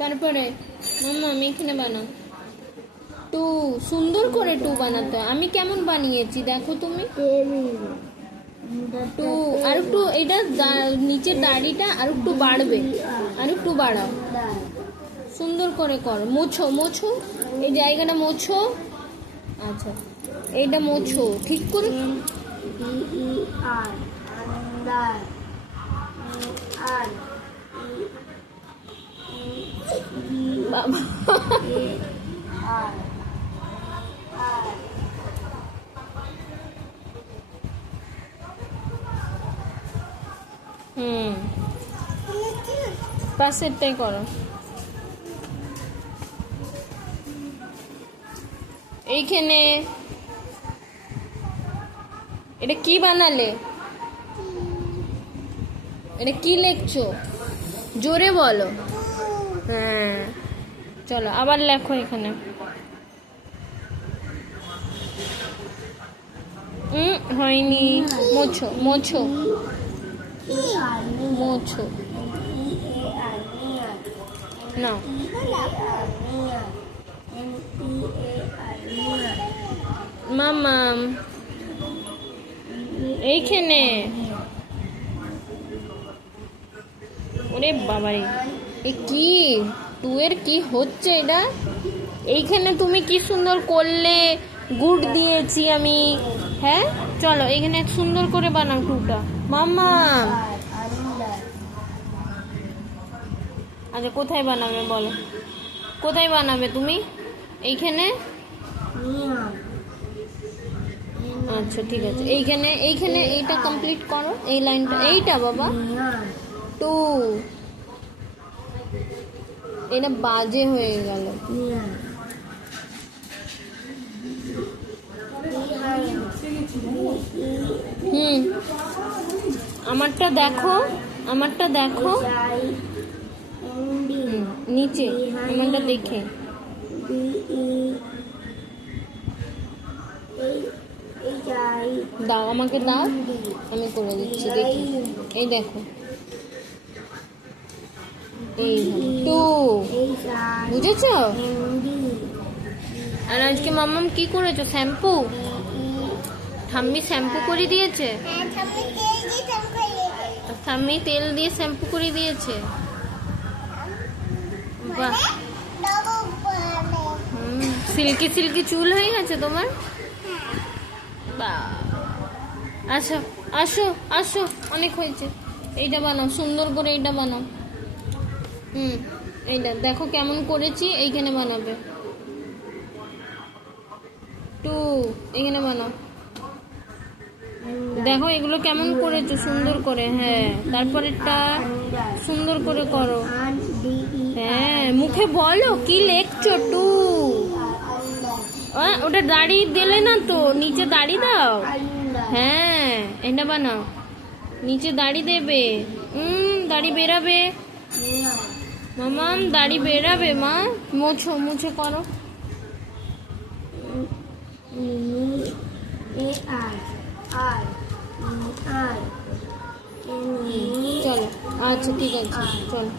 তারপরে মাম্মা আমি এখানে বানাও টু, সুন্দর করে টু বানাতে হয়। আমি কেমন বানিয়েছি দেখো তুমি। টু আর একটু এটা নিচের দাড়িটা আর একটু বাড়বে, আর একটু বাড়াও, সুন্দর করে করো। মোছো মোছো, এই জায়গাটা মোছো। আচ্ছা এইটা মোছো ঠিক করে। বাবা পাশেরটাই করো। এইখানে এটা কি বানালে, এটা কি লিখছো জোরে বলো। হ্যাঁ চলো আবার লেখো এখানে। হয়নি, মোছো মোছো মোছো না। মামা এইখানে, ওরে বাবারে এ কি টুয়ের কি হচ্ছে এটা। এইখানে তুমি কি সুন্দর করলে, গুড দিয়েছি আমি। হ্যাঁ চলো এখানে সুন্দর করে বানাও টুটা মাম্মা। আচ্ছা কোথায় বানাবে বলো, কোথায় বানাবে তুমি। এইখানে, আচ্ছা ঠিক আছে। এইখানে এইখানে এইটা কমপ্লিট করো, এই লাইনটা এইটা বাবা টু। এটা বাজে হয়ে গেল। আমারটা দেখো, আমারটা দেখো নিচে, আমারটা দেখে দাও, আমাকে দাও, আমি করে দিচ্ছি দেখি। এই দেখো এই টু, বুঝেছো। আর আজকে মাম্মাম কি করেছো, শ্যাম্পু, ঠাম্মি শ্যাম্পু করে দিয়েছে, ঠাম্মি তেল দিয়ে শ্যাম্পু করে দিয়েছে। বাহ সিল্কি সিল্কি চুল হয়ে গেছে তোমার। আসো আসো আসো, অনেক হয়েছে। এইটা বানাও সুন্দর করে, এইটা বানাও। এইটা দেখো কেমন করেছি, এইখানে বানাবে টু, এখানে বানাও। দেখো এগুলো কেমন করেছো সুন্দর করে। হ্যাঁ তারপরেরটা সুন্দর করে করো। হ্যাঁ মুখে বলো কি লেখছো টু। ওটা দাড়ি দিলে না তো, নিচে দাড়ি দাও। হ্যাঁ এটা বানাও, নিচে দাড়ি দেবে। দাড়ি বেরাবে মামাম, দাড়ি বেরাবে মা। মোছো মুছে করো। চলো আচ্ছা ঠিক আছে চলো।